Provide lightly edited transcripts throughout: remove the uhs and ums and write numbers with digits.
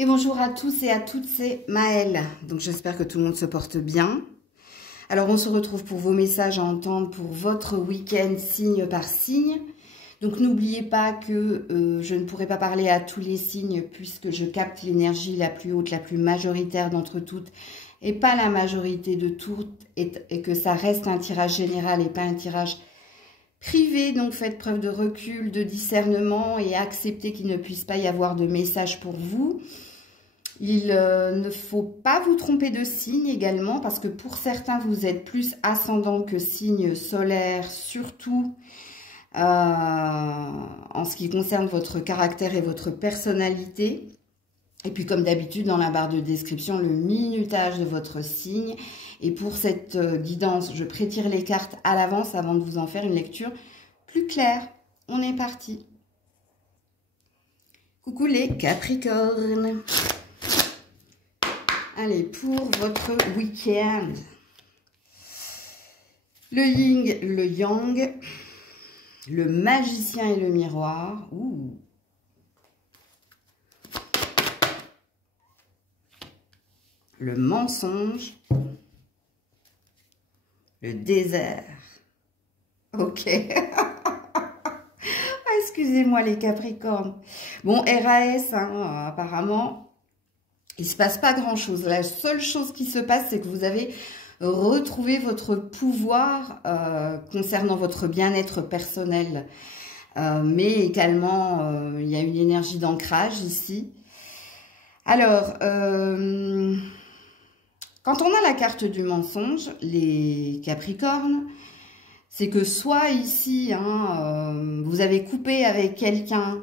Et bonjour à tous et à toutes, c'est Maëlle. Donc j'espère que tout le monde se porte bien. Alors on se retrouve pour vos messages à entendre pour votre week-end signe par signe. Donc n'oubliez pas que je ne pourrai pas parler à tous les signes puisque je capte l'énergie la plus haute, la plus majoritaire d'entre toutes et pas la majorité de toutes et que ça reste un tirage général et pas un tirage privé. Donc faites preuve de recul, de discernement et acceptez qu'il ne puisse pas y avoir de message pour vous. Il ne faut pas vous tromper de signe également parce que pour certains, vous êtes plus ascendant que signe solaire, surtout en ce qui concerne votre caractère et votre personnalité. Et puis comme d'habitude, dans la barre de description, le minutage de votre signe. Et pour cette guidance, je prétire les cartes à l'avance avant de vous en faire une lecture plus claire. On est parti. Coucou les Capricornes. Allez, pour votre week-end, le yin, le yang, le magicien et le miroir. Ouh. Le mensonge, le désert. Ok. Excusez-moi les Capricornes. Bon, RAS, hein, apparemment... il ne se passe pas grand-chose. La seule chose qui se passe, c'est que vous avez retrouvé votre pouvoir concernant votre bien-être personnel. Mais également, il y a une énergie d'ancrage ici. Alors, quand on a la carte du mensonge, les Capricornes, c'est que soit ici, vous avez coupé avec quelqu'un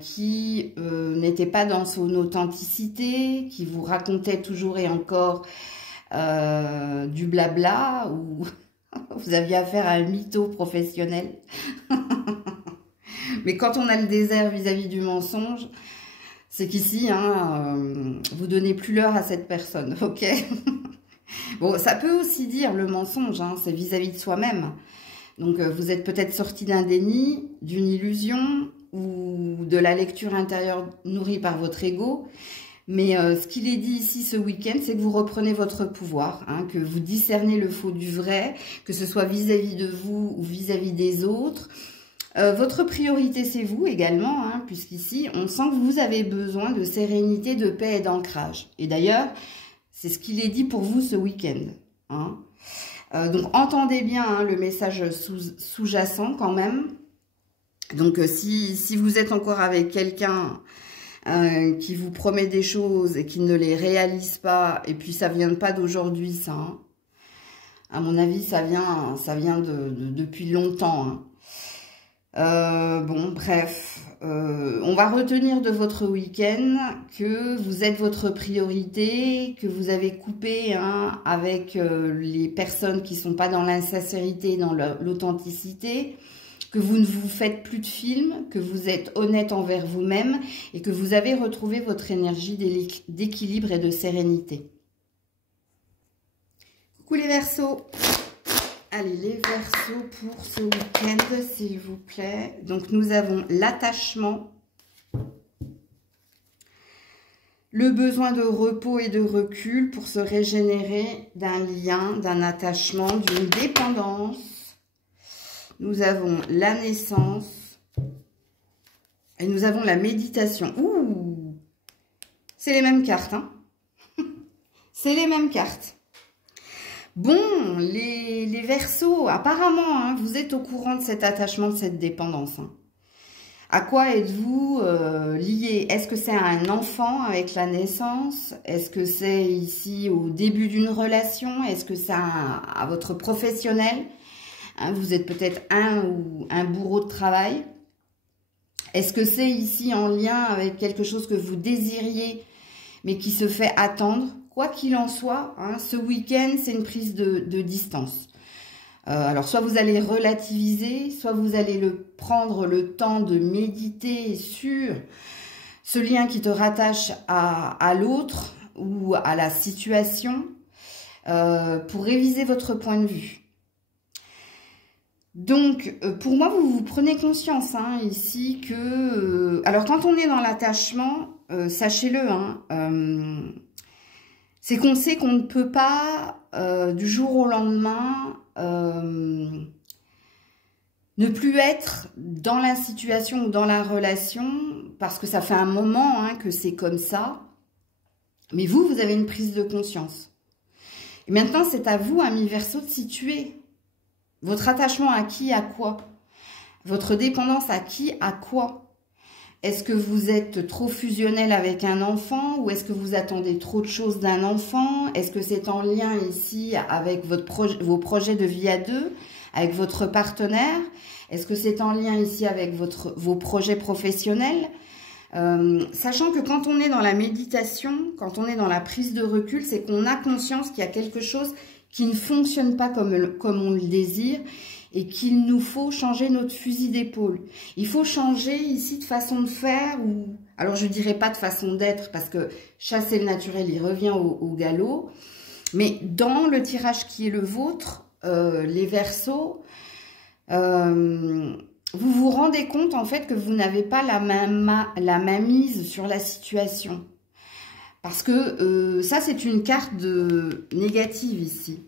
qui n'était pas dans son authenticité, qui vous racontait toujours et encore du blabla, ou vous aviez affaire à un mytho professionnel. Mais quand on a le désert vis-à-vis du mensonge, c'est qu'ici, vous donnez plus l'heure à cette personne, ok? Bon, ça peut aussi dire, le mensonge, c'est vis-à-vis de soi-même. Donc, vous êtes peut-être sorti d'un déni, d'une illusion ou de la lecture intérieure nourrie par votre ego. Mais ce qu'il est dit ici ce week-end, c'est que vous reprenez votre pouvoir, que vous discernez le faux du vrai, que ce soit vis-à-vis de vous ou vis-à-vis des autres. Votre priorité, c'est vous également, puisqu'ici, on sent que vous avez besoin de sérénité, de paix et d'ancrage. Et d'ailleurs, c'est ce qu'il est dit pour vous ce week-end. Donc, entendez bien le message sous-jacent quand même. Donc, si vous êtes encore avec quelqu'un qui vous promet des choses et qui ne les réalise pas, et puis ça ne vient pas d'aujourd'hui, ça. À mon avis, ça vient depuis longtemps. Bon, bref. On va retenir de votre week-end que vous êtes votre priorité, que vous avez coupé avec les personnes qui ne sont pas dans l'insincérité, dans l'authenticité, que vous ne vous faites plus de films, que vous êtes honnête envers vous-même et que vous avez retrouvé votre énergie d'équilibre et de sérénité. Coucou les Verseaux. Allez, les Verseaux pour ce week-end, s'il vous plaît. Donc, nous avons l'attachement, le besoin de repos et de recul pour se régénérer d'un lien, d'un attachement, d'une dépendance. Nous avons la naissance et nous avons la méditation. Ouh, c'est les mêmes cartes, C'est les mêmes cartes. Bon, les Verseaux, apparemment, vous êtes au courant de cet attachement, de cette dépendance. À quoi êtes-vous lié? Est-ce que c'est à un enfant avec la naissance? Est-ce que c'est ici au début d'une relation? Est-ce que c'est à votre professionnel? Vous êtes peut-être un bourreau de travail. Est-ce que c'est ici en lien avec quelque chose que vous désiriez, mais qui se fait attendre? Quoi qu'il en soit, ce week-end, c'est une prise de distance. Alors, soit vous allez relativiser, soit vous allez prendre le temps de méditer sur ce lien qui te rattache à l'autre ou à la situation pour réviser votre point de vue. Donc, pour moi, vous prenez conscience hein, ici que... alors, quand on est dans l'attachement, sachez-le, hein, c'est qu'on sait qu'on ne peut pas, du jour au lendemain, ne plus être dans la situation ou dans la relation, parce que ça fait un moment hein, que c'est comme ça. Mais vous, vous avez une prise de conscience. Et maintenant, c'est à vous, amis Verseau, de situer votre attachement à qui, à quoi? Votre dépendance à qui, à quoi? Est-ce que vous êtes trop fusionnel avec un enfant ou est-ce que vous attendez trop de choses d'un enfant? Est-ce que c'est en lien ici avec vos projets de vie à deux, avec votre partenaire? Est-ce que c'est en lien ici avec vos projets professionnels? Sachant que quand on est dans la méditation, quand on est dans la prise de recul, c'est qu'on a conscience qu'il y a quelque chose qui ne fonctionne pas comme on le désire et qu'il nous faut changer notre fusil d'épaule. Il faut changer ici de façon de faire, ou alors je dirais pas de façon d'être, parce que chasser le naturel, il revient au galop, mais dans le tirage qui est le vôtre, les Verseaux, vous vous rendez compte en fait que vous n'avez pas la main mise sur la situation. Parce que ça, c'est une carte négative ici,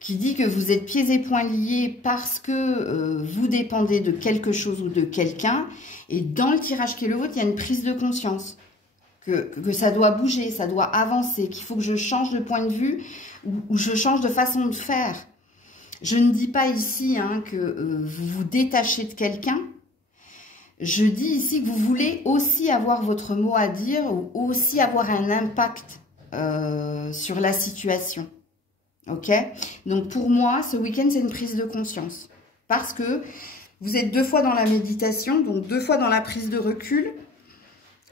qui dit que vous êtes pieds et poings liés parce que vous dépendez de quelque chose ou de quelqu'un. Et dans le tirage qui est le vôtre, il y a une prise de conscience, que ça doit bouger, ça doit avancer, qu'il faut que je change de point de vue ou je change de façon de faire. Je ne dis pas ici hein, que vous vous détachez de quelqu'un. Je dis ici que vous voulez aussi avoir votre mot à dire ou aussi avoir un impact sur la situation. Ok? Donc pour moi, ce week-end, c'est une prise de conscience. Parce que vous êtes 2 fois dans la méditation, donc 2 fois dans la prise de recul.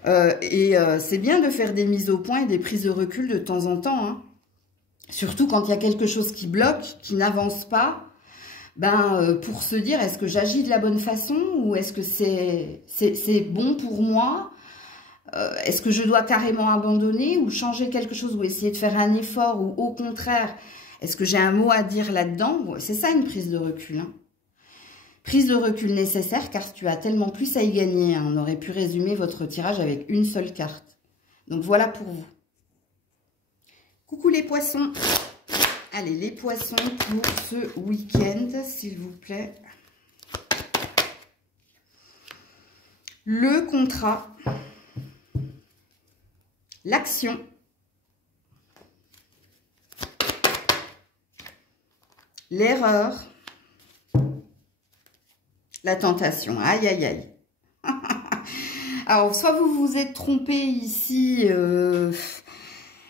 C'est bien de faire des mises au point et des prises de recul de temps en temps. Hein. Surtout quand il y a quelque chose qui bloque, qui n'avance pas. Pour se dire, est-ce que j'agis de la bonne façon ou est-ce que c'est bon pour moi? Est-ce que je dois carrément abandonner ou changer quelque chose ou essayer de faire un effort ou au contraire, est-ce que j'ai un mot à dire là-dedans? C'est ça une prise de recul. Hein. Prise de recul nécessaire car tu as tellement plus à y gagner. Hein. On aurait pu résumer votre tirage avec une seule carte. Donc voilà pour vous. Coucou les poissons. Allez, les poissons pour ce week-end, s'il vous plaît. Le contrat, l'action, l'erreur, la tentation. Aïe, aïe, aïe. Alors, soit vous vous êtes trompé ici...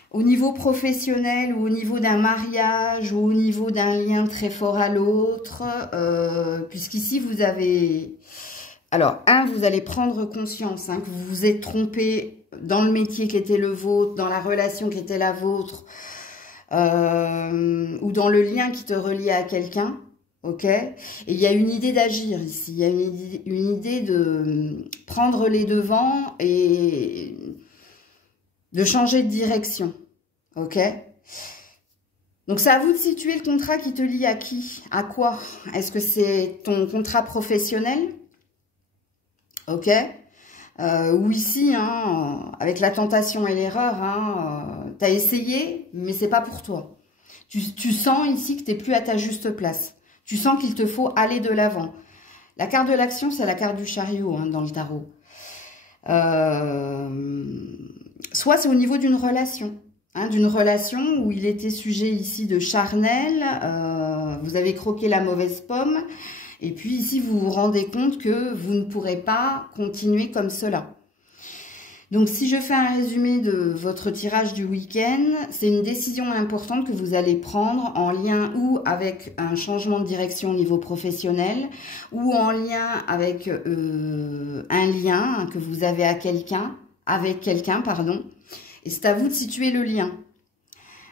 au niveau professionnel ou au niveau d'un mariage ou au niveau d'un lien très fort à l'autre, puisqu'ici vous avez... Alors, vous allez prendre conscience hein, que vous vous êtes trompé dans le métier qui était le vôtre, dans la relation qui était la vôtre, ou dans le lien qui te reliait à quelqu'un, ok? Et il y a une idée d'agir ici, il y a une idée de prendre les devants et... de changer de direction, ok? Donc, c'est à vous de situer le contrat qui te lie à qui? À quoi? Est-ce que c'est ton contrat professionnel? Ok? Ou ici, hein, avec la tentation et l'erreur, hein, tu as essayé, mais c'est pas pour toi. Tu sens ici que tu n'es plus à ta juste place. Tu sens qu'il te faut aller de l'avant. La carte de l'action, c'est la carte du chariot hein, dans le tarot. Soit c'est au niveau d'une relation où il était sujet ici de charnel, vous avez croqué la mauvaise pomme, et puis ici vous vous rendez compte que vous ne pourrez pas continuer comme cela. Donc si je fais un résumé de votre tirage du week-end, c'est une décision importante que vous allez prendre en lien ou avec un changement de direction au niveau professionnel ou en lien avec un lien que vous avez avec quelqu'un, pardon. Et c'est à vous de situer le lien.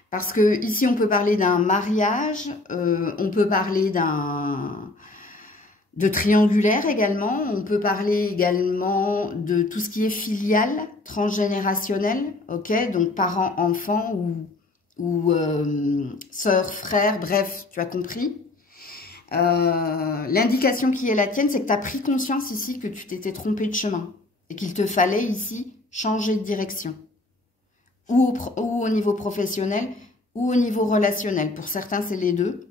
Parce que ici on peut parler d'un mariage, on peut parler de triangulaire également, on peut parler également de tout ce qui est filial, transgénérationnel, ok, donc parents, enfants ou sœurs, frères, bref, tu as compris. L'indication qui est la tienne, c'est que tu as pris conscience ici que tu t'étais trompé de chemin et qu'il te fallait ici changer de direction. Ou au niveau professionnel ou au niveau relationnel. Pour certains, c'est les deux.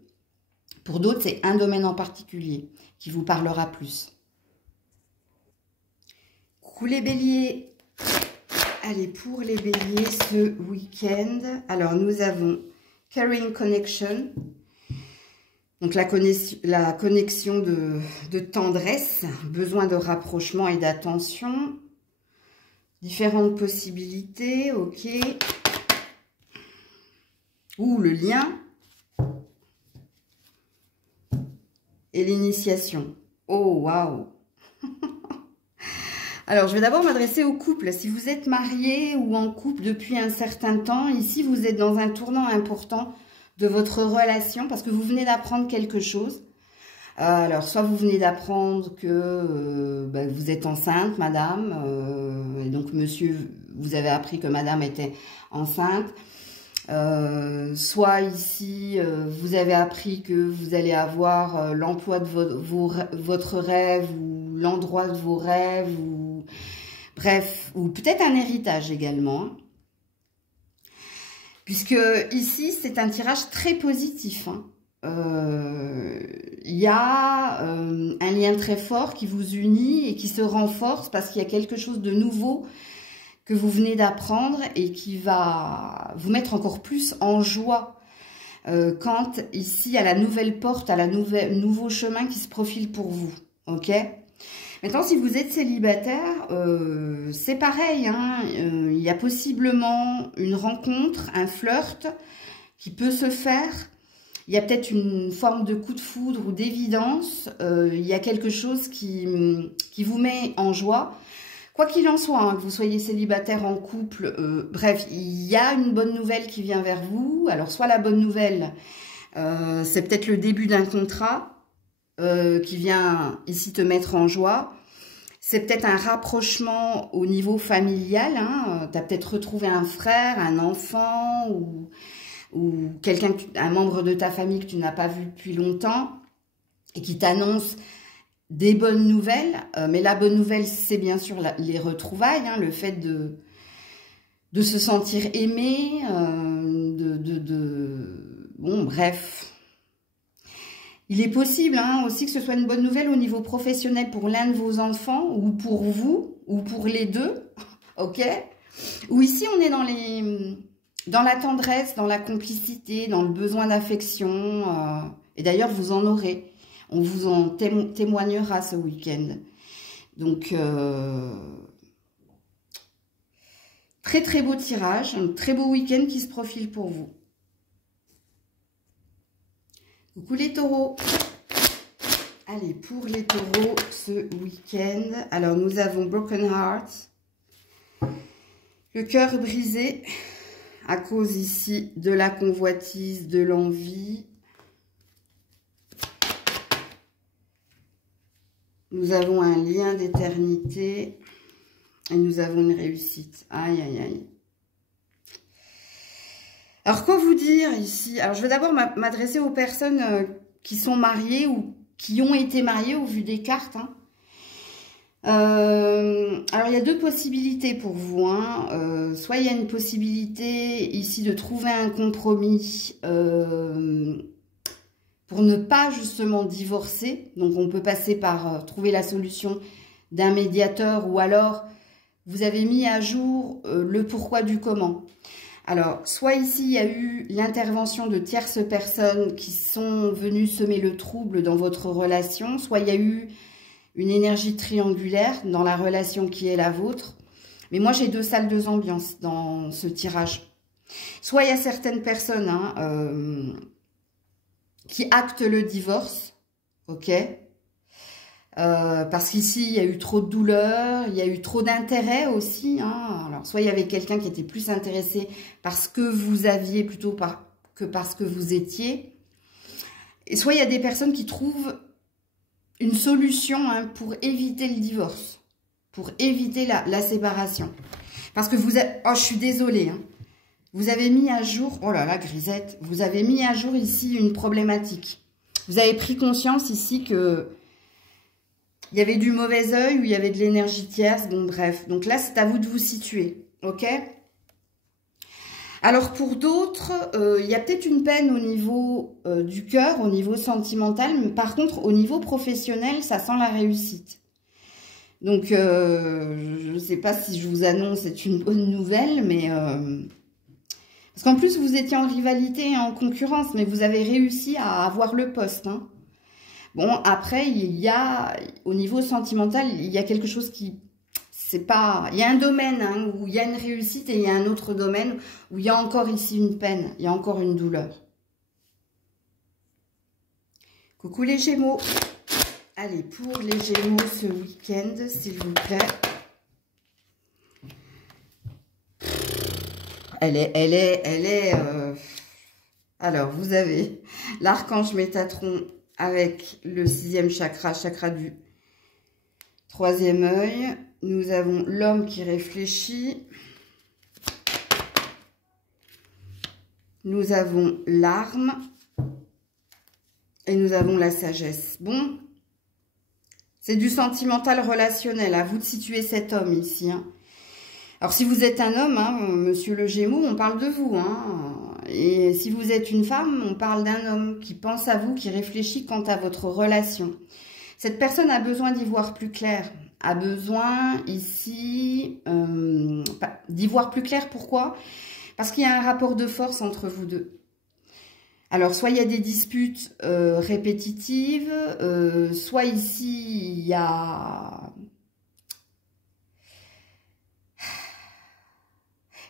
Pour d'autres, c'est un domaine en particulier qui vous parlera plus. Coucou les béliers. Allez, pour les béliers, ce week-end, alors nous avons Caring Connection. Donc la connexion de tendresse, besoin de rapprochement et d'attention. Différentes possibilités, ok. Ou le lien. Et l'initiation. Oh, waouh. Alors, je vais d'abord m'adresser au couple. Si vous êtes marié ou en couple depuis un certain temps, ici, vous êtes dans un tournant important de votre relation parce que vous venez d'apprendre quelque chose. Alors, soit vous venez d'apprendre que vous êtes enceinte, madame, et donc monsieur, vous avez appris que madame était enceinte. Soit ici, vous avez appris que vous allez avoir l'emploi de votre rêve ou l'endroit de vos rêves, ou bref, ou peut-être un héritage également. Puisque ici, c'est un tirage très positif. Il y a un lien très fort qui vous unit et qui se renforce parce qu'il y a quelque chose de nouveau que vous venez d'apprendre et qui va vous mettre encore plus en joie quant ici à la nouvelle porte, à la nouveau chemin qui se profile pour vous. Ok ? Maintenant, si vous êtes célibataire, c'est pareil. Il y a possiblement une rencontre, un flirt qui peut se faire. Il y a peut-être une forme de coup de foudre ou d'évidence. Il y a quelque chose qui vous met en joie. Quoi qu'il en soit, que vous soyez célibataire, en couple, bref, il y a une bonne nouvelle qui vient vers vous. Alors, soit la bonne nouvelle, c'est peut-être le début d'un contrat qui vient ici te mettre en joie. C'est peut-être un rapprochement au niveau familial. Tu as peut-être retrouvé un frère, un enfant ou quelqu'un, un membre de ta famille que tu n'as pas vu depuis longtemps et qui t'annonce des bonnes nouvelles. Mais la bonne nouvelle, c'est bien sûr les retrouvailles, le fait de se sentir aimé, bon, bref. Il est possible aussi que ce soit une bonne nouvelle au niveau professionnel pour l'un de vos enfants ou pour vous ou pour les deux, ok? Ou ici, on est dans la tendresse, dans la complicité, dans le besoin d'affection. Et d'ailleurs, vous en aurez. On vous en témoignera ce week-end. Donc, très très beau tirage, un très beau week-end qui se profile pour vous. Coucou les taureaux. Allez, pour les taureaux, ce week-end, alors nous avons Broken Heart, le cœur brisé, à cause ici de la convoitise, de l'envie. Nous avons un lien d'éternité et nous avons une réussite. Aïe, aïe, aïe. Alors, quoi vous dire ici? Alors, je vais d'abord m'adresser aux personnes qui sont mariées ou qui ont été mariées au vu des cartes. Alors, il y a deux possibilités pour vous. Soit il y a une possibilité ici de trouver un compromis pour ne pas justement divorcer. Donc, on peut passer par trouver la solution d'un médiateur ou alors vous avez mis à jour le pourquoi du comment. Alors, soit ici, il y a eu l'intervention de tierces personnes qui sont venues semer le trouble dans votre relation, soit il y a eu une énergie triangulaire dans la relation qui est la vôtre. Mais moi, j'ai deux salles, deux ambiances dans ce tirage. Soit il y a certaines personnes qui actent le divorce, ok, parce qu'ici, il y a eu trop de douleur, il y a eu trop d'intérêt aussi. Alors, soit il y avait quelqu'un qui était plus intéressé par ce que vous aviez plutôt que parce que vous étiez. Et soit il y a des personnes qui trouvent une solution pour éviter le divorce, pour éviter la séparation. Parce que vous avez... Oh, je suis désolée. Vous avez mis à jour... Oh là là, grisette. Vous avez mis à jour ici une problématique. Vous avez pris conscience ici que il y avait du mauvais œil ou il y avait de l'énergie tierce. Bon, bref. Donc là, c'est à vous de vous situer. Ok? Alors, pour d'autres, il y a peut-être une peine au niveau du cœur, au niveau sentimental. Mais par contre, au niveau professionnel, ça sent la réussite. Donc, je ne sais pas si je vous annonce, c'est une bonne nouvelle, mais... parce qu'en plus, vous étiez en rivalité et en concurrence, mais vous avez réussi à avoir le poste, hein. Bon, après, il y a, au niveau sentimental, il y a quelque chose qui, c'est pas, il y a un domaine hein, où il y a une réussite et il y a un autre domaine où il y a encore ici une peine, il y a encore une douleur. Coucou les Gémeaux. Allez, pour les Gémeaux ce week-end, s'il vous plaît. Elle est. Alors, vous avez l'archange Métatron avec le 6e chakra, chakra du 3e œil. Nous avons l'homme qui réfléchit. Nous avons l'arme. Et nous avons la sagesse. Bon, c'est du sentimental relationnel. À vous de situer cet homme ici. Hein. Alors, si vous êtes un homme, hein, monsieur le Gémeaux, on parle de vous. Hein. Et si vous êtes une femme, on parle d'un homme qui pense à vous, qui réfléchit quant à votre relation. Cette personne a besoin d'y voir plus clair. A besoin ici d'y voir plus clair. Pourquoi? Parce qu'il y a un rapport de force entre vous deux. Alors, soit il y a des disputes répétitives, soit ici, il y a...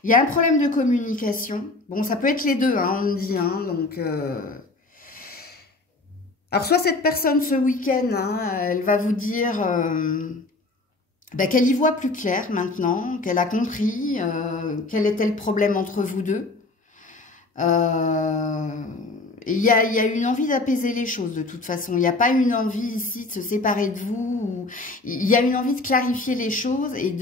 Il y a un problème de communication. Bon, ça peut être les deux, hein, on me dit. Hein, donc, alors, soit cette personne, ce week-end, hein, elle va vous dire qu'elle y voit plus clair maintenant, qu'elle a compris quel était le problème entre vous deux. Il y a une envie d'apaiser les choses de toute façon. Il n'y a pas une envie ici de se séparer de vous. Il y a une envie de clarifier les choses et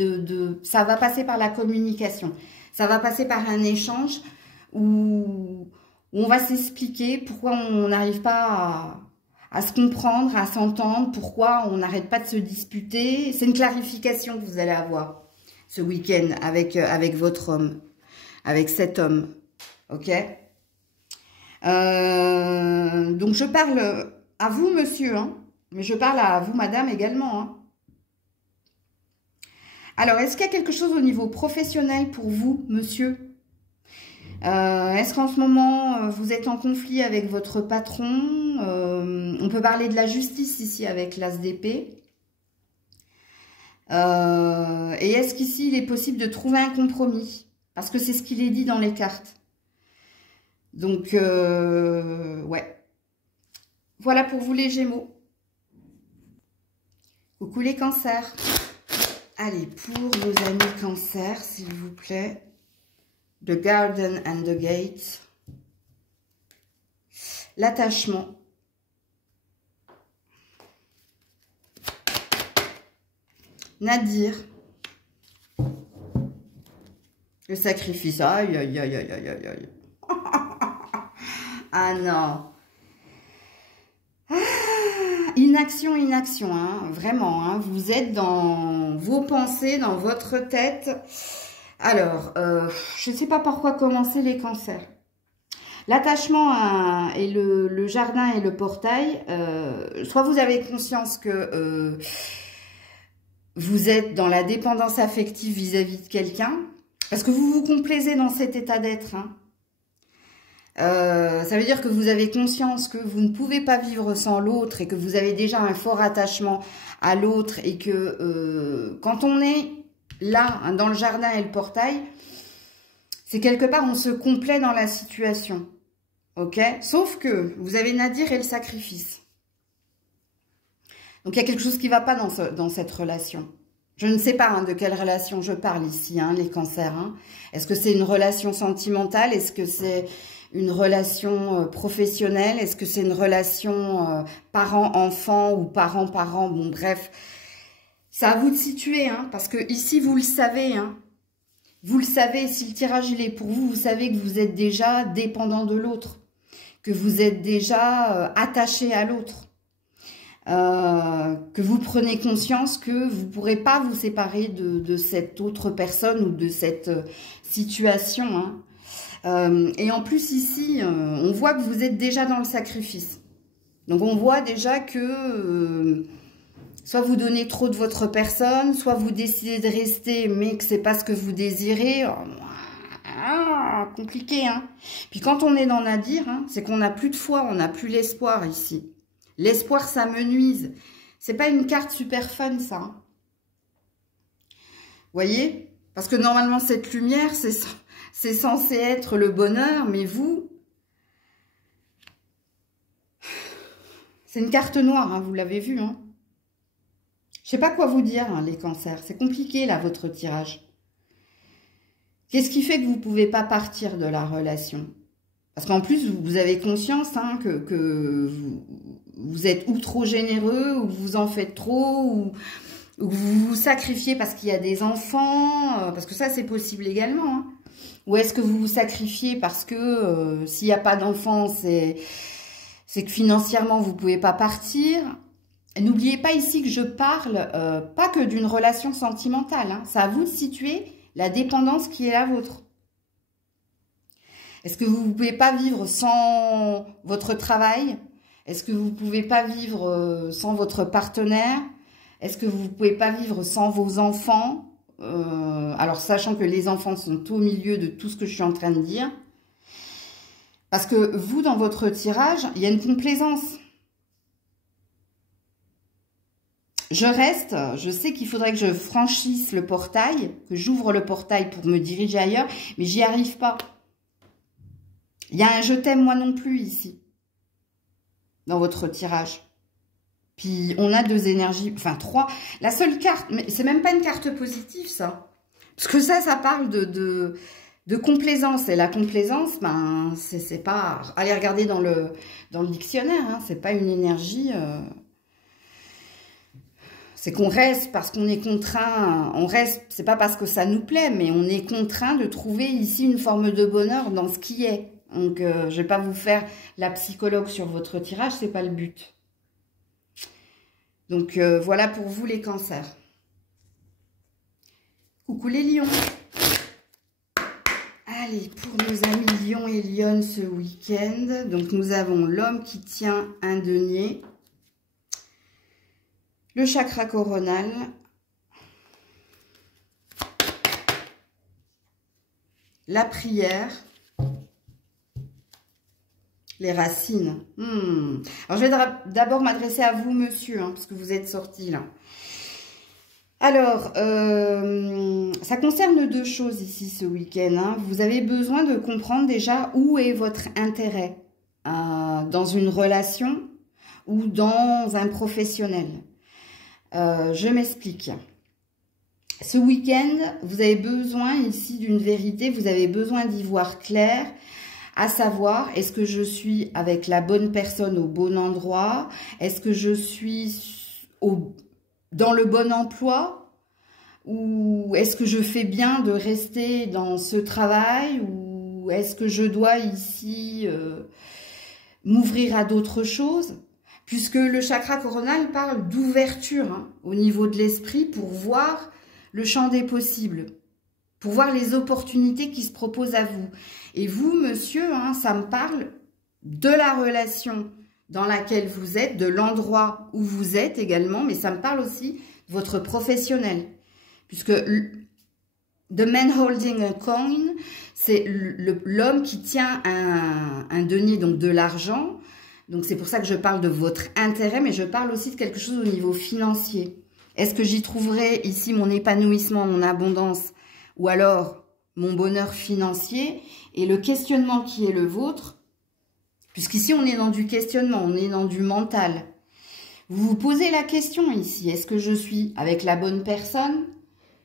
ça va passer par la communication. Ça va passer par un échange où on va s'expliquer pourquoi on n'arrive pas à se comprendre, à s'entendre, pourquoi on n'arrête pas de se disputer. C'est une clarification que vous allez avoir ce week-end avec votre homme, avec cet homme. Ok? Donc, je parle à vous, monsieur, hein, mais je parle à vous, madame, également. Hein. Alors, est-ce qu'il y a quelque chose au niveau professionnel pour vous, monsieur? Est-ce qu'en ce moment, vous êtes en conflit avec votre patron? On peut parler de la justice ici avec l'as d'épée. Et est-ce qu'ici, il est possible de trouver un compromis? Parce que c'est ce qu'il est dit dans les cartes. Donc, ouais. Voilà pour vous les Gémeaux. Coucou les cancers. Allez, pour nos amis cancers, s'il vous plaît. The Garden and the Gate. L'attachement. Nadir. Le sacrifice. Aïe, aïe, aïe, aïe, aïe, aïe, aïe. Ah non. Inaction, inaction, hein, vraiment. Hein, vous êtes dans vos pensées, dans votre tête. Alors, je ne sais pas par quoi commencer les cancers. L'attachement et le jardin et le portail, soit vous avez conscience que vous êtes dans la dépendance affective vis-à-vis de quelqu'un, parce que vous vous complaisez dans cet état d'être, hein. Ça veut dire que vous avez conscience que vous ne pouvez pas vivre sans l'autre et que vous avez déjà un fort attachement à l'autre et que quand on est là, hein, dans le jardin et le portail, c'est quelque part on se complaît dans la situation. Ok? Sauf que vous avez Nadir et le sacrifice. Donc il y a quelque chose qui ne va pas dans cette relation. Je ne sais pas hein, de quelle relation je parle ici, hein, les cancers. Hein. Est-ce que c'est une relation sentimentale? Est-ce que c'est une relation professionnelle? Est-ce que c'est une relation parent-enfant ou parent-parent? Bon, bref, c'est à vous de situer, hein, parce que ici, vous le savez. Hein, vous le savez, si le tirage il est pour vous, vous savez que vous êtes déjà dépendant de l'autre. que vous êtes déjà attaché à l'autre. Que vous prenez conscience que vous ne pourrez pas vous séparer de cette autre personne ou de cette situation. Hein. Et en plus ici, on voit que vous êtes déjà dans le sacrifice. Donc on voit déjà que soit vous donnez trop de votre personne, soit vous décidez de rester mais que c'est pas ce que vous désirez. Compliqué, hein. Puis quand on est dans Nadir, hein, c'est qu'on n'a plus de foi, on n'a plus l'espoir ici. L'espoir, ça me nuise. C'est pas une carte super fun, ça. Hein. Voyez? Parce que normalement, cette lumière, c'est censé être le bonheur, mais vous... C'est une carte noire, hein, vous l'avez vu. Hein. Je sais pas quoi vous dire, hein, les cancers. C'est compliqué, là, votre tirage. Qu'est-ce qui fait que vous ne pouvez pas partir de la relation? Parce qu'en plus, vous avez conscience hein, que vous êtes ou trop généreux, ou vous en faites trop, ou vous vous sacrifiez parce qu'il y a des enfants, parce que ça, c'est possible également. Hein. Ou est-ce que vous vous sacrifiez parce que s'il n'y a pas d'enfants, c'est que financièrement, vous ne pouvez pas partir? N'oubliez pas ici que je parle pas que d'une relation sentimentale. Hein. C'est à vous de situer la dépendance qui est la vôtre. Est-ce que vous ne pouvez pas vivre sans votre travail? Est-ce que vous ne pouvez pas vivre sans votre partenaire? Est-ce que vous ne pouvez pas vivre sans vos enfants? Alors, sachant que les enfants sont au milieu de tout ce que je suis en train de dire. Parce que vous, dans votre tirage, il y a une complaisance. Je reste, je sais qu'il faudrait que je franchisse le portail, que j'ouvre le portail pour me diriger ailleurs, mais j'y arrive pas. Il y a un je t'aime moi non plus ici, dans votre tirage. Puis on a 2 énergies, enfin 3. La seule carte, mais c'est même pas une carte positive ça. Parce que ça parle de complaisance. Et la complaisance, ben, c'est pas... Allez regarder dans le dictionnaire, hein, c'est pas une énergie... C'est qu'on reste parce qu'on est contraint, on reste, c'est pas parce que ça nous plaît, mais on est contraint de trouver ici une forme de bonheur dans ce qui est. Donc, je vais pas vous faire la psychologue sur votre tirage, c'est pas le but. Donc, voilà pour vous les cancers. Coucou les lions. Allez, pour nos amis lions et lionnes ce week-end, donc nous avons l'homme qui tient un denier. Le chakra coronal, la prière, les racines. Alors, je vais d'abord m'adresser à vous, monsieur, hein, parce que vous êtes sorti là. Alors, ça concerne 2 choses ici ce week-end. Hein. Vous avez besoin de comprendre déjà où est votre intérêt dans une relation ou dans un professionnel. Je m'explique. Ce week-end, vous avez besoin ici d'une vérité, vous avez besoin d'y voir clair, à savoir, est-ce que je suis avec la bonne personne au bon endroit? Est-ce que je suis dans le bon emploi? Ou est-ce que je fais bien de rester dans ce travail? Ou est-ce que je dois ici m'ouvrir à d'autres choses? Puisque le chakra coronal parle d'ouverture hein, au niveau de l'esprit pour voir le champ des possibles, pour voir les opportunités qui se proposent à vous. Et vous, monsieur, hein, ça me parle de la relation dans laquelle vous êtes, de l'endroit où vous êtes également, mais ça me parle aussi de votre professionnel. Puisque the man holding a coin, c'est l'homme qui tient un denier, donc de l'argent. Donc, c'est pour ça que je parle de votre intérêt, mais je parle aussi de quelque chose au niveau financier. Est-ce que j'y trouverai ici mon épanouissement, mon abondance, ou alors mon bonheur financier? Et le questionnement qui est le vôtre, puisqu'ici, on est dans du questionnement, on est dans du mental. Vous vous posez la question ici, est-ce que je suis avec la bonne personne?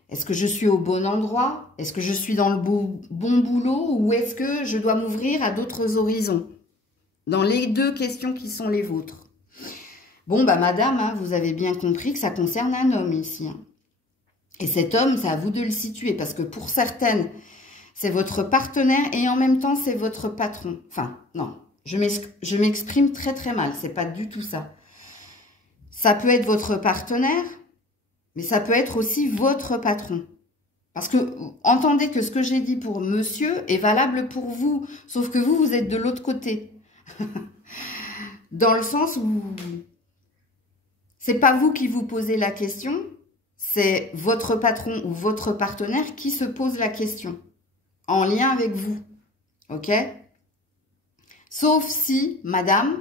Est-ce que je suis au bon endroit? Est-ce que je suis dans le bon boulot? Ou est-ce que je dois m'ouvrir à d'autres horizons? Dans les 2 questions qui sont les vôtres. Bon, bah madame, hein, vous avez bien compris que ça concerne un homme ici. Hein. Et cet homme, c'est à vous de le situer. Parce que pour certaines, c'est votre partenaire et en même temps, c'est votre patron. Enfin, non, je m'exprime très très mal, c'est pas du tout ça. Ça peut être votre partenaire, mais ça peut être aussi votre patron. Parce que, entendez que ce que j'ai dit pour monsieur est valable pour vous, sauf que vous êtes de l'autre côté. Dans le sens où c'est pas vous qui vous posez la question, c'est votre patron ou votre partenaire qui se pose la question, en lien avec vous, ok? Sauf si, madame,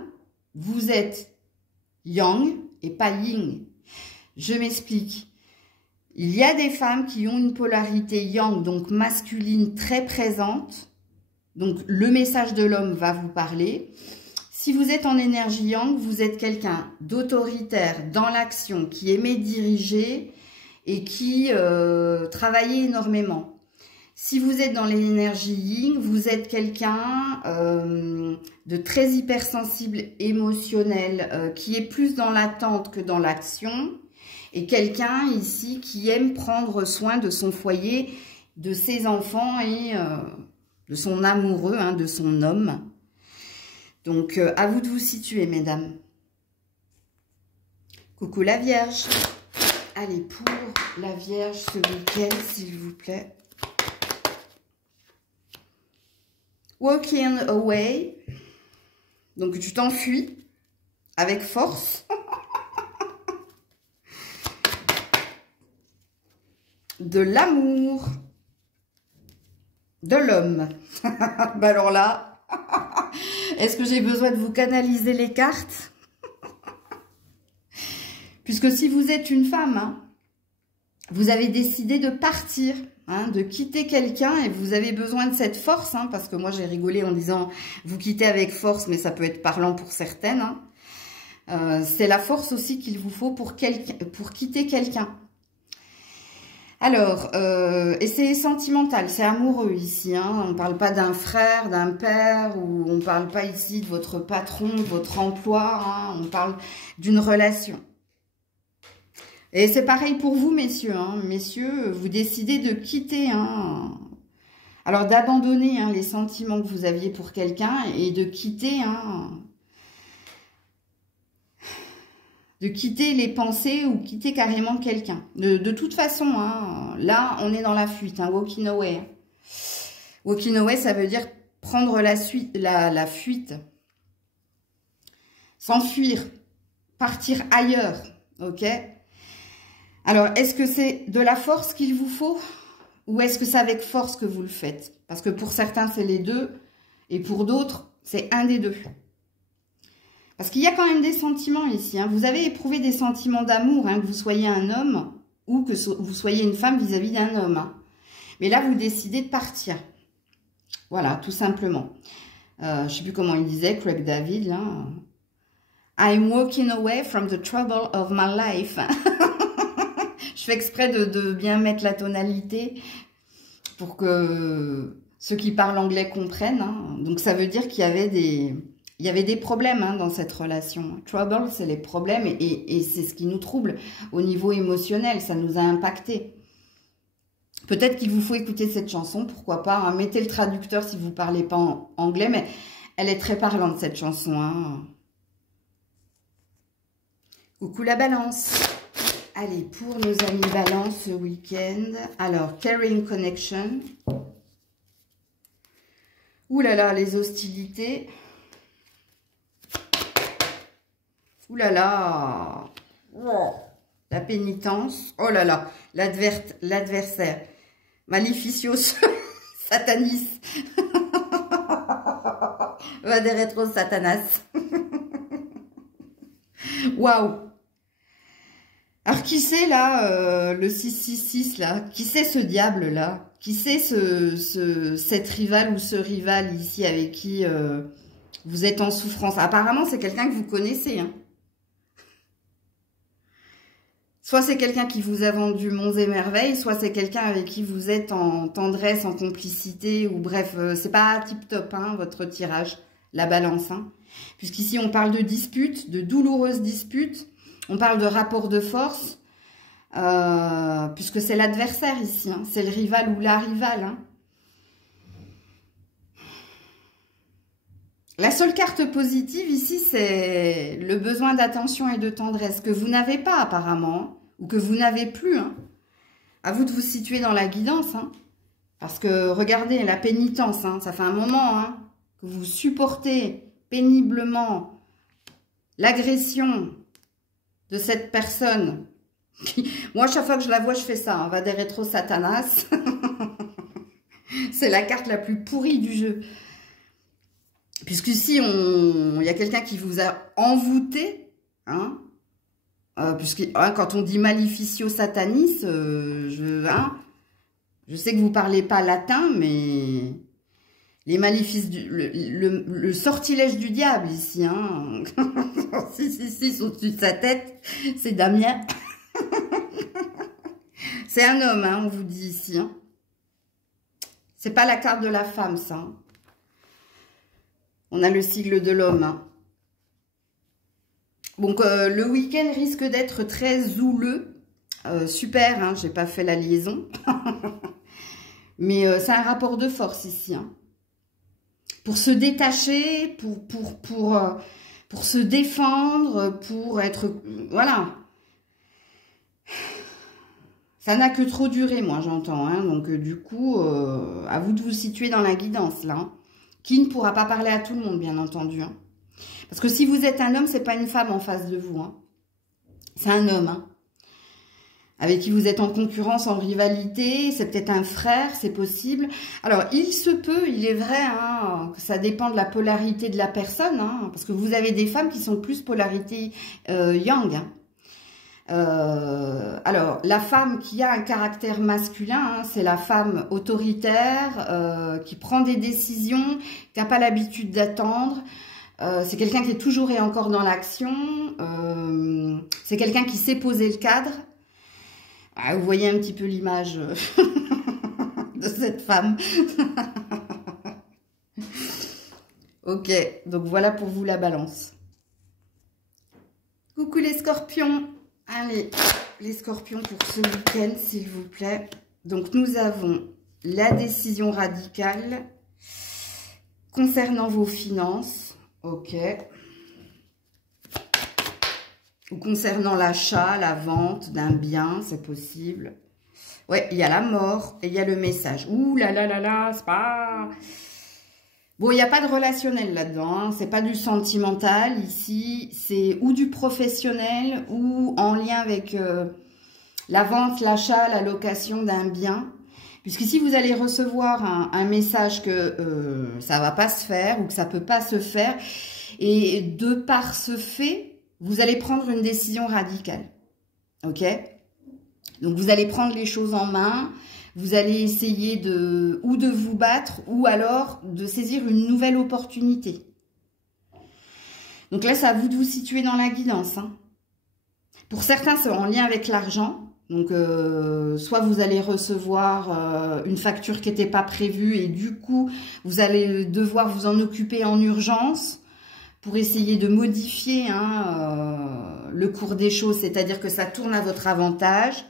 vous êtes yang et pas yin. Je m'explique. Il y a des femmes qui ont une polarité yang, donc masculine, très présente. Donc, le message de l'homme va vous parler. Si vous êtes en énergie yang, vous êtes quelqu'un d'autoritaire, dans l'action, qui aimait diriger et qui travaillait énormément. Si vous êtes dans l'énergie yin, vous êtes quelqu'un de très hypersensible, émotionnel, qui est plus dans l'attente que dans l'action. Et quelqu'un ici qui aime prendre soin de son foyer, de ses enfants et de son amoureux, hein, de son homme. Donc, à vous de vous situer, mesdames. Coucou la Vierge. Allez, pour la Vierge ce week-end, s'il vous plaît. Walking away. Donc, tu t'enfuis avec force. De l'amour. De l'homme. Ben alors là, est-ce que j'ai besoin de vous canaliser les cartes? Puisque si vous êtes une femme, hein, vous avez décidé de partir, hein, de quitter quelqu'un et vous avez besoin de cette force, hein, parce que moi j'ai rigolé en disant vous quittez avec force, mais ça peut être parlant pour certaines. Hein. C'est la force aussi qu'il vous faut pour quitter quelqu'un. Alors, et c'est sentimental, c'est amoureux ici, hein. On ne parle pas d'un frère, d'un père, ou on ne parle pas ici de votre patron, de votre emploi, hein. On parle d'une relation. Et c'est pareil pour vous, messieurs, hein. Messieurs, vous décidez de quitter, hein. Alors d'abandonner, hein, les sentiments que vous aviez pour quelqu'un et de quitter, hein, de quitter les pensées ou quitter carrément quelqu'un. De toute façon, hein, là, on est dans la fuite, hein, walking away. Walking away, ça veut dire prendre la fuite. S'enfuir, partir ailleurs, ok? Alors, est-ce que c'est de la force qu'il vous faut ou est-ce que c'est avec force que vous le faites? Parce que pour certains, c'est les deux et pour d'autres, c'est un des deux. Parce qu'il y a quand même des sentiments ici. Hein. Vous avez éprouvé des sentiments d'amour, hein, que vous soyez un homme ou que vous soyez une femme vis-à-vis d'un homme. Hein. Mais là, vous décidez de partir. Voilà, tout simplement. Je ne sais plus comment il disait, Craig David. Là. I'm walking away from the trouble of my life. Je fais exprès de bien mettre la tonalité pour que ceux qui parlent anglais comprennent. Hein. Donc, ça veut dire qu'il y avait des problèmes, hein, dans cette relation. Trouble, c'est les problèmes et c'est ce qui nous trouble au niveau émotionnel. Ça nous a impacté. Peut-être qu'il vous faut écouter cette chanson, pourquoi pas. Hein. Mettez le traducteur si vous ne parlez pas anglais, mais elle est très parlante, cette chanson. Hein. Coucou la Balance. Allez, pour nos amis Balance ce week-end. Alors, Caring Connection. Ouh là là, les hostilités. Ouh là là. La pénitence. Oh là là. L'adversaire. Maleficios. Satanis. Va des rétros Satanas. Waouh. Alors, qui c'est là, le 666 là? Qui c'est ce diable là? Qui c'est cette rivale ou ce rival ici avec qui vous êtes en souffrance? Apparemment, c'est quelqu'un que vous connaissez. Hein. Soit c'est quelqu'un qui vous a vendu monts et merveilles, soit c'est quelqu'un avec qui vous êtes en tendresse, en complicité, ou bref, c'est pas tip-top, hein, votre tirage, la Balance. Hein. Puisqu'ici, on parle de disputes, de douloureuses disputes. On parle de rapport de force, puisque c'est l'adversaire ici, hein, c'est le rival ou la rivale. Hein. La seule carte positive ici, c'est le besoin d'attention et de tendresse que vous n'avez pas apparemment, ou que vous n'avez plus. Hein. À vous de vous situer dans la guidance. Hein. Parce que, regardez, la pénitence, hein, ça fait un moment hein, que vous supportez péniblement l'agression de cette personne. Moi, chaque fois que je la vois, je fais ça. On va des rétro Satanas. C'est la carte la plus pourrie du jeu. Puisqu'ici, il y a quelqu'un qui vous a envoûté, hein, quand on dit Maleficio Satanis, je sais que vous parlez pas latin, mais les maléfices, le sortilège du diable ici, hein, si, au-dessus de sa tête, c'est Damien. C'est un homme, hein, on vous dit ici, hein. C'est pas la carte de la femme, ça, hein. On a le sigle de l'homme. Hein. Donc, le week-end risque d'être très houleux. Super, hein, j'ai pas fait la liaison. Mais c'est un rapport de force ici. Hein. Pour se détacher, pour se défendre, pour être... Voilà. Ça n'a que trop duré, moi, j'entends. Hein. Donc, du coup, à vous de vous situer dans la guidance, là. Hein. Qui ne pourra pas parler à tout le monde, bien entendu. Hein. Parce que si vous êtes un homme, c'est pas une femme en face de vous. Hein. C'est un homme. Hein. Avec qui vous êtes en concurrence, en rivalité. C'est peut-être un frère, c'est possible. Alors, il se peut, il est vrai, hein, que ça dépend de la polarité de la personne. Hein, parce que vous avez des femmes qui sont plus polarité yang. Hein. Alors, la femme qui a un caractère masculin, hein, c'est la femme autoritaire, qui prend des décisions, qui n'a pas l'habitude d'attendre. C'est quelqu'un qui est toujours et encore dans l'action. C'est quelqu'un qui sait poser le cadre. Ah, vous voyez un petit peu l'image de cette femme. Ok, donc voilà pour vous la balance. Coucou les scorpions. Allez, les scorpions pour ce week-end, s'il vous plaît. Donc, nous avons la décision radicale concernant vos finances. Ok. Ou concernant l'achat, la vente d'un bien, c'est possible. Ouais, il y a la mort et il y a le message. Ouh là là là là, c'est pas... Bon, il n'y a pas de relationnel là-dedans, hein. C'est pas du sentimental ici, c'est ou du professionnel ou en lien avec la vente, l'achat, la location d'un bien. Puisqu'ici, vous allez recevoir un message que ça va pas se faire ou que ça peut pas se faire. Et de par ce fait, vous allez prendre une décision radicale. Ok? Donc, vous allez prendre les choses en main. Vous allez essayer de vous battre ou alors de saisir une nouvelle opportunité. Donc là, c'est à vous de vous situer dans la guidance. Hein. Pour certains, c'est en lien avec l'argent. Donc, soit vous allez recevoir une facture qui n'était pas prévue et du coup, vous allez devoir vous en occuper en urgence pour essayer de modifier le cours des choses, c'est-à-dire que ça tourne à votre avantage.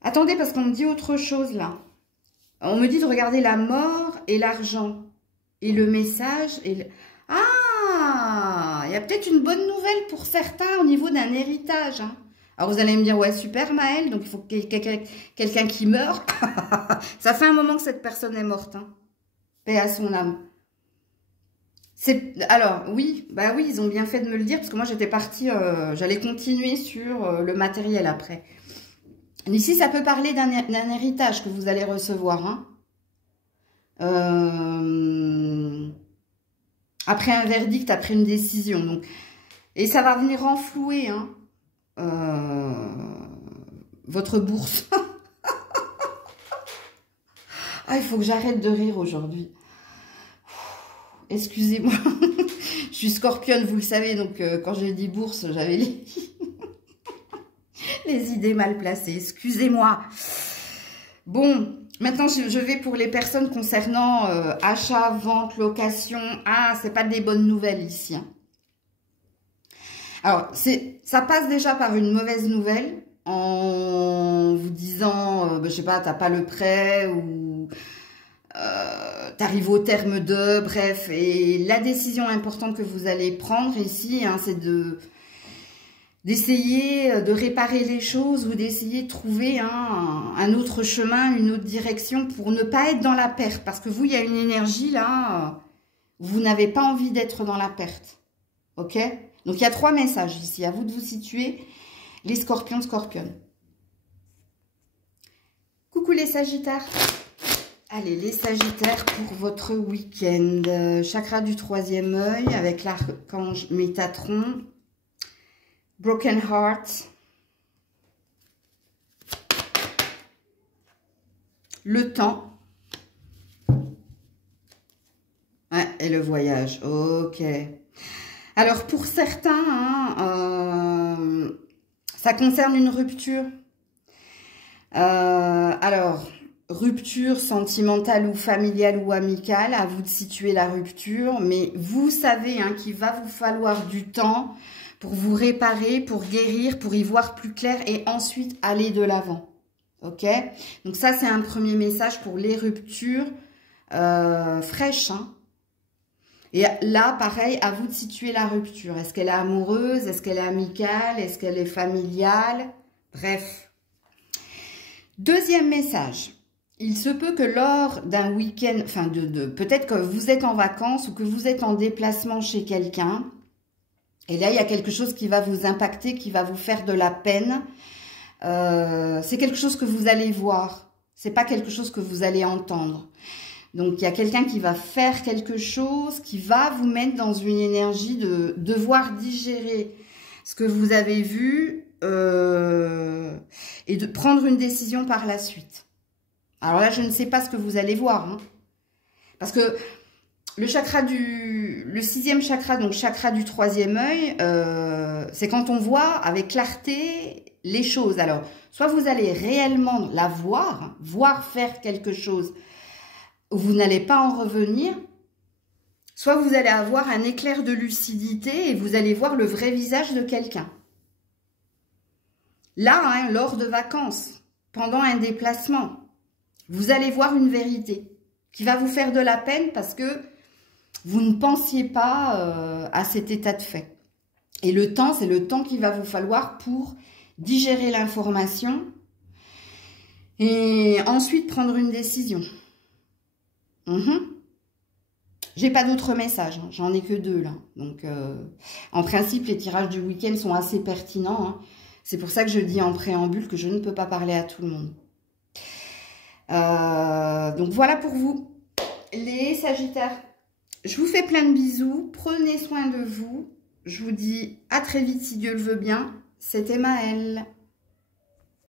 Attendez, parce qu'on me dit autre chose, là. On me dit de regarder la mort et l'argent. Et le message. Ah, il y a peut-être une bonne nouvelle pour certains au niveau d'un héritage. Hein. Alors, vous allez me dire, ouais, super, Maëlle, donc il faut quelqu'un qui meure. Ça fait un moment que cette personne est morte. Hein. Paix à son âme. Alors, oui, bah oui, ils ont bien fait de me le dire, parce que moi, j'étais partie, j'allais continuer sur le matériel après. Ici, ça peut parler d'un héritage que vous allez recevoir. Hein. Après un verdict, après une décision. Donc, et ça va venir renflouer hein, votre bourse. Ah, il faut que j'arrête de rire aujourd'hui. Excusez-moi. Je suis scorpionne, vous le savez. Donc, quand j'ai dit bourse, j'avais les idées mal placées, excusez-moi. Bon, maintenant je vais pour les personnes concernant achat, vente, location. Ah, c'est pas des bonnes nouvelles ici. Hein. Alors, ça passe déjà par une mauvaise nouvelle en vous disant, je sais pas, t'as pas le prêt ou t'arrives au terme de, bref. Et la décision importante que vous allez prendre ici, hein, c'est d'essayer de réparer les choses ou d'essayer de trouver un autre chemin, une autre direction pour ne pas être dans la perte. Parce que vous, il y a une énergie là, vous n'avez pas envie d'être dans la perte. Ok? Donc, il y a 3 messages ici. À vous de vous situer, les scorpions, scorpionnes. Coucou les sagittaires. Allez, les sagittaires pour votre week-end. Chakra du 3e œil avec l'archange Métatron. Broken Heart. Le temps. Ouais, et le voyage. Ok. Alors, pour certains, ça concerne une rupture. Alors, rupture sentimentale ou familiale ou amicale, à vous de situer la rupture. Mais vous savez qu'il va vous falloir du temps pour vous réparer, pour guérir, pour y voir plus clair et ensuite aller de l'avant. Ok? Donc ça, c'est un premier message pour les ruptures fraîches. Et là, pareil, à vous de situer la rupture. Est-ce qu'elle est amoureuse? Est-ce qu'elle est amicale? Est-ce qu'elle est familiale? Bref. Deuxième message. Il se peut que lors d'un week-end, enfin peut-être que vous êtes en vacances ou que vous êtes en déplacement chez quelqu'un. Et là, il y a quelque chose qui va vous impacter, qui va vous faire de la peine. C'est quelque chose que vous allez voir. C'est pas quelque chose que vous allez entendre. Donc, il y a quelqu'un qui va faire quelque chose, qui va vous mettre dans une énergie de devoir digérer ce que vous avez vu et de prendre une décision par la suite. Alors là, je ne sais pas ce que vous allez voir. Parce que le 6e chakra, donc chakra du 3e œil, c'est quand on voit avec clarté les choses. Alors, soit vous allez réellement la voir, voir faire quelque chose, vous n'allez pas en revenir, soit vous allez avoir un éclair de lucidité et vous allez voir le vrai visage de quelqu'un. Là, lors de vacances, pendant un déplacement, vous allez voir une vérité qui va vous faire de la peine parce que vous ne pensiez pas à cet état de fait. Et le temps, c'est le temps qu'il va vous falloir pour digérer l'information et ensuite prendre une décision. J'ai pas d'autres messages, j'en ai que 2 là. Donc, en principe, les tirages du week-end sont assez pertinents. C'est pour ça que je dis en préambule que je ne peux pas parler à tout le monde. Donc, voilà pour vous, les sagittaires. Je vous fais plein de bisous. Prenez soin de vous. Je vous dis à très vite si Dieu le veut bien. C'était Maëlle.